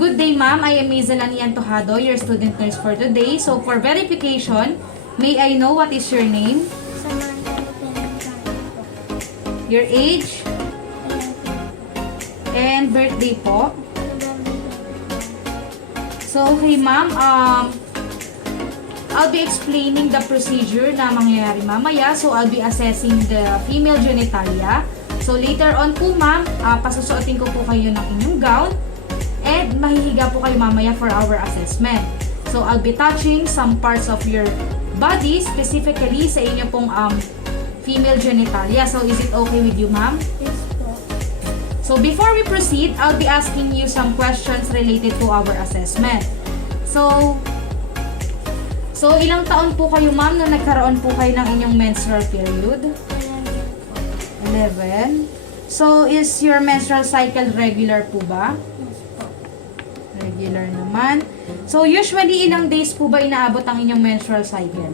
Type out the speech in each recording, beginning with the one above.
good day, ma'am. I am Izelani Antojado, your student nurse for today. So, for verification, may I know what is your name? Your age? And birthday po? So, okay, ma'am. I'll be explaining the procedure na mangyayari mamaya. So, I'll be assessing the female genitalia. So, later on po, ma'am, pasusuotin ko po kayo ng inyong gown. And mahihiga po kayo mamaya for our assessment. So, I'll be touching some parts of your body, specifically sa inyo pong female genitalia. So, is it okay with you, ma'am? Yes po. So, before we proceed, I'll be asking you some questions related to our assessment. So ilang taon po kayo, ma'am, na nagkaroon po kayo ng inyong menstrual period? 11. So, is your menstrual cycle regular po ba? Regular naman. So, usually, ilang days po ba inaabot ang inyong menstrual cycle?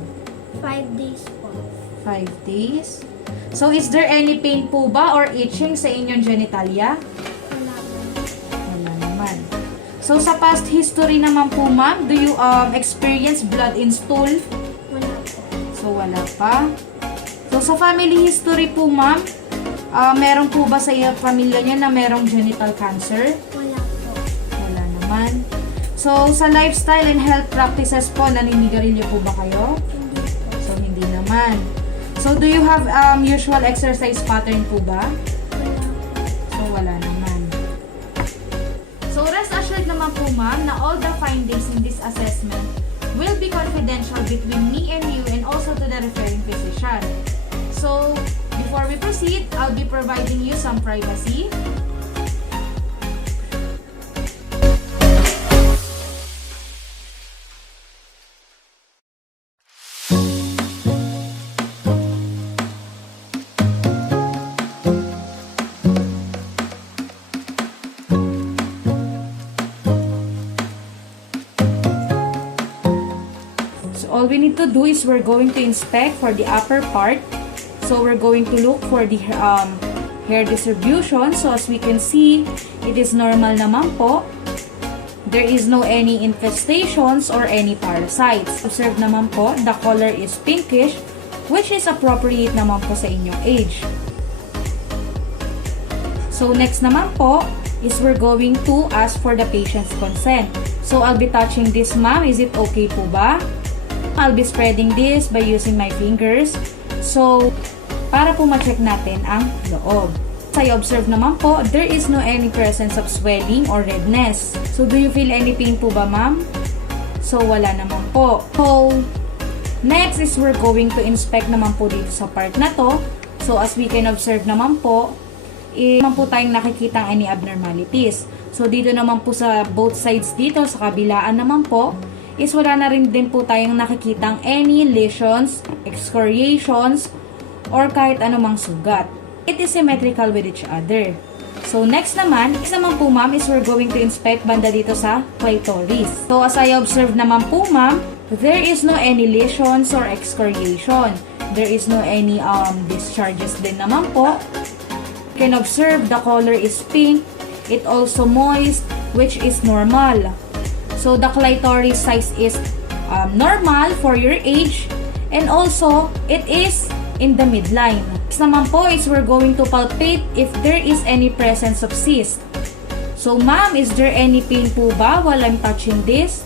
5 days po. 5 days. So, is there any pain po ba or itching sa inyong genitalia? Wala po. Wala naman. So, sa past history naman po, ma'am, do you experience blood in stool? Wala po. So, wala pa. So, sa family history po, ma'am, meron po ba sa iyong pamilya niya na merong genital cancer? Wala po. Wala naman. So, sa lifestyle and health practices po, naninigarilyo po ba kayo? Hindi po. So, hindi naman. So, do you have usual exercise pattern po ba? Wala po. So, wala naman. So, rest assured naman po, ma'am, na all the findings in this assessment will be confidential between me and you and also to the referring physician. So, before we proceed, I'll be providing you some privacy. So, all we need to do is we're going to inspect for the upper part. So, we're going to look for the hair distribution. So, as we can see, it is normal naman po. There is no any infestations or any parasites. Observe naman po, the color is pinkish, which is appropriate naman po sa inyong age. So, next naman po is we're going to ask for the patient's consent. So, I'll be touching this, ma'am. Is it okay po ba? I'll be spreading this by using my fingers. So, para po ma-check natin ang loob. I observe naman po, there is no any presence of swelling or redness. So, do you feel any pain po ba, ma'am? So, wala naman po. So, next is we're going to inspect naman po dito sa part na to. So, as we can observe naman po, naman po tayong nakikitang any abnormalities. So, dito naman po sa both sides dito, sa kabilaan naman po, is wala na rin din po tayong nakikitang any lesions, excoriations, or kahit anumang sugat. It is symmetrical with each other. So, next naman, po, ma'am, is we're going to inspect banda dito sa clitoris. So, as I observe naman po, ma'am, there is no any lesions or excoriation. There is no any discharges din naman po. You can observe the color is pink. It also moist, which is normal. So, the clitoris size is normal for your age, and also, it is in the midline. Next naman po is we're going to palpate if there is any presence of cyst. So, ma'am, is there any pain po ba while I'm touching this?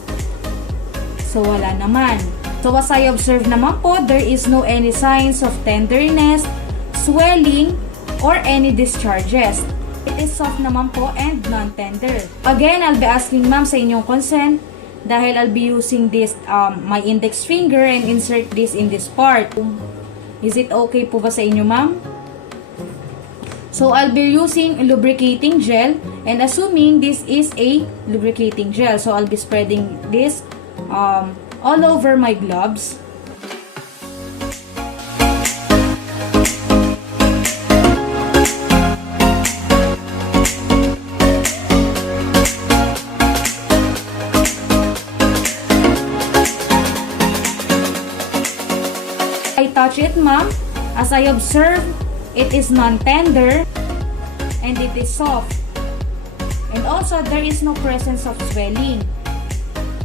So, wala naman. So, as I observe naman po, there is no any signs of tenderness, swelling, or any discharges. It is soft naman po and non-tender. Again, I'll be asking ma'am sa inyong consent dahil I'll be using this, my index finger and insert this in this part. Is it okay po ba sa inyo, ma'am? So, I'll be using lubricating gel and assuming this is a lubricating gel. So, I'll be spreading this all over my gloves. I touch it, ma'am. As I observe, it is non-tender and it is soft. And also, there is no presence of swelling.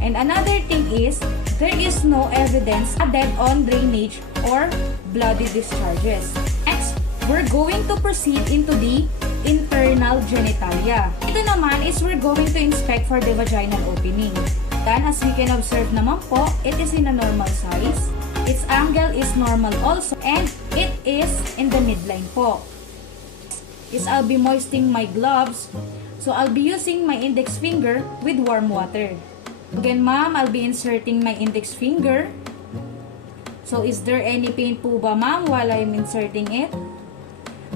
And another thing is, there is no evidence added on drainage or bloody discharges. Next, we're going to proceed into the internal genitalia. Ito naman is we're going to inspect for the vaginal opening. Then, as we can observe naman po, it is in a normal size. Its angle is normal also, and it is in the midline po. I'll be moistening my gloves, so I'll be using my index finger with warm water. Again, ma'am, I'll be inserting my index finger. So, is there any pain po ba, ma'am, while I'm inserting it?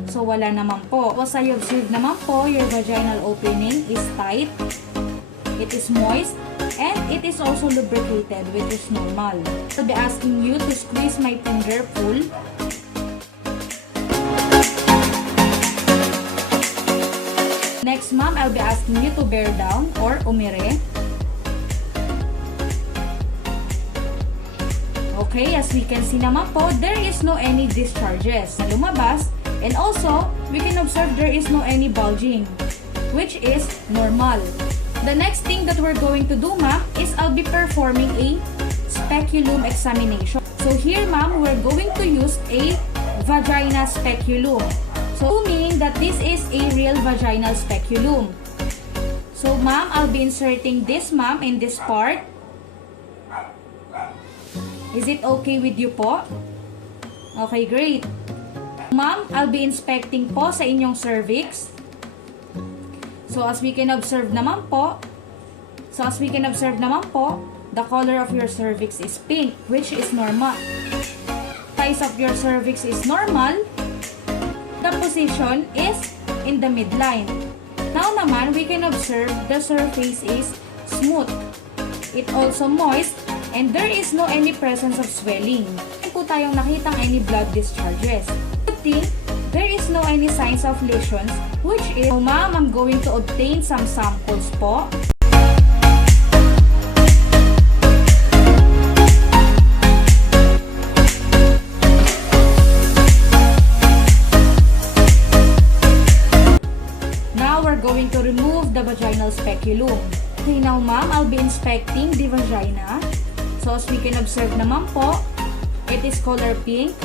So, wala naman po. As I observe naman po, your vaginal opening is tight, it is moist, and it is also lubricated, which is normal. I'll be asking you to squeeze my finger full. Next, ma'am, I'll be asking you to bear down or umire. Okay, as we can see naman po, there is no any discharges na lumabas. And also, we can observe there is no any bulging, which is normal. The next thing that we're going to do, ma'am, is I'll be performing a speculum examination. So here, ma'am, we're going to use a vagina speculum. So, meaning that this is a real vaginal speculum. So, ma'am, I'll be inserting this, ma'am, in this part. Is it okay with you po? Okay, great. Ma'am, I'll be inspecting po sa inyong cervix. So, as we can observe naman po, the color of your cervix is pink, which is normal. Size of your cervix is normal. The position is in the midline. Now naman, we can observe the surface is smooth. It also moist, and there is no any presence of swelling. Hindi po tayong nakitang any blood discharges. Good thing, there is no any signs of lesions, which is, so ma'am, I'm going to obtain some samples po. Now, we're going to remove the vaginal speculum. Okay, now ma'am, I'll be inspecting the vagina. So, as we can observe naman po, it is color pink.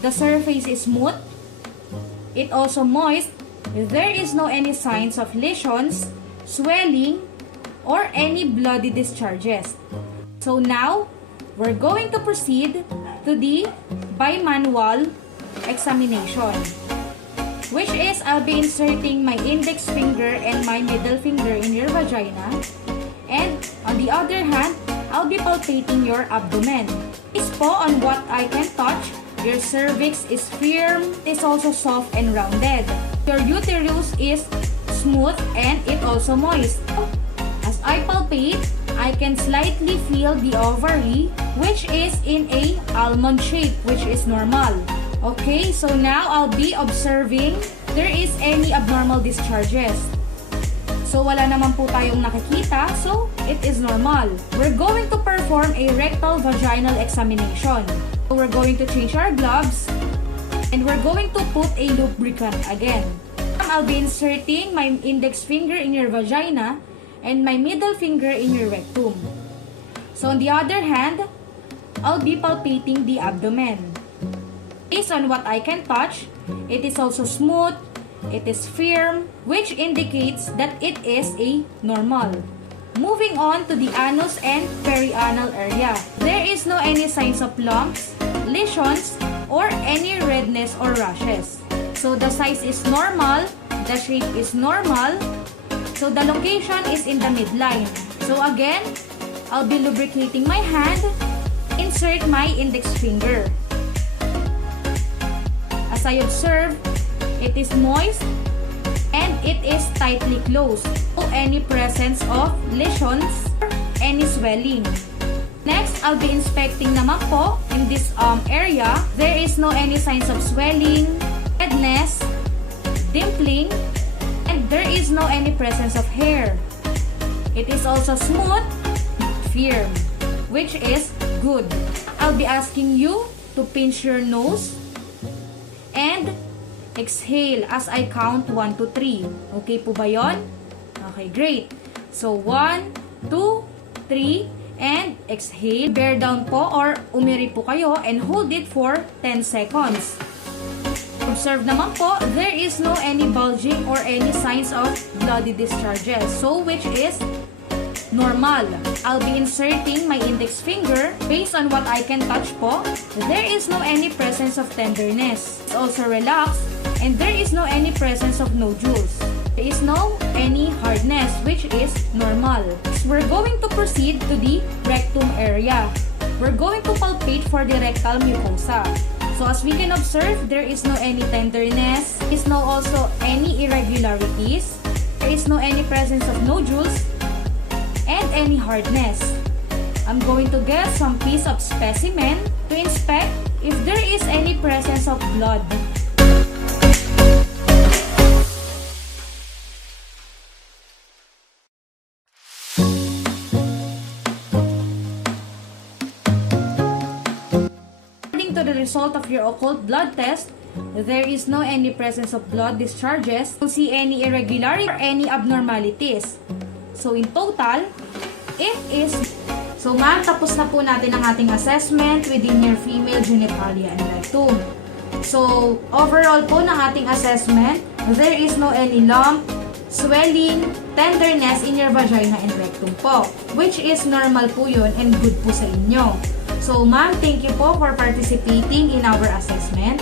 The surface is smooth. It also moist. There is no any signs of lesions, swelling, or any bloody discharges. So now, we're going to proceed to the bimanual examination, which is I'll be inserting my index finger and my middle finger in your vagina, and on the other hand, I'll be palpating your abdomen. Is po on what I can touch, your cervix is firm, it is also soft and rounded. Your uterus is smooth and it also moist. As I palpate, I can slightly feel the ovary, which is in a almond shape, which is normal. Okay, so now I'll be observing there is any abnormal discharges. So wala naman po tayong nakikita, so it is normal. We're going to perform a rectal vaginal examination. So we're going to change our gloves and we're going to put a lubricant again. I'll be inserting my index finger in your vagina and my middle finger in your rectum. So on the other hand, I'll be palpating the abdomen. Based on what I can touch, it is also smooth, it is firm, which indicates that it is a normal. Moving on to the anus and perianal area. There is no any signs of lumps, lesions, or any redness or rashes. So the size is normal, the shape is normal, so the location is in the midline. So again, I'll be lubricating my hand, insert my index finger. As I observe, it is moist and it is tightly closed. No any presence of lesions or any swelling. Next, I'll be inspecting naman po in this area. There is no any signs of swelling, redness, dimpling, and there is no any presence of hair. It is also smooth, firm, which is good. I'll be asking you to pinch your nose and exhale as I count 1 to 3. Okay po ba yon? Okay, great. So, 1, 2, 3, and exhale. Bear down po or umiri po kayo and hold it for 10 seconds. Observe naman po, there is no any bulging or any signs of bloody discharges. So, which is normal. I'll be inserting my index finger. Based on what I can touch po, there is no any presence of tenderness. It's also relaxed and there is no any presence of nodules. There is no any hardness, which is normal. We're going to proceed to the rectum area. We're going to palpate for the rectal mucosa. So as we can observe, there is no any tenderness, there is no also any irregularities, there is no any presence of nodules, and any hardness. I'm going to get some piece of specimen to inspect if there is any presence of blood. According to the result of your occult blood test, there is no any presence of blood discharges. You don't see any irregularity or any abnormalities. So in total, it is... So ma'am, tapos na po natin ang ating assessment within your female genitalia and rectum. So overall po ng ating assessment, there is no any lump, swelling, tenderness in your vagina and rectum po. Which is normal po yun and good po sa inyo. So ma'am, thank you po for participating in our assessment.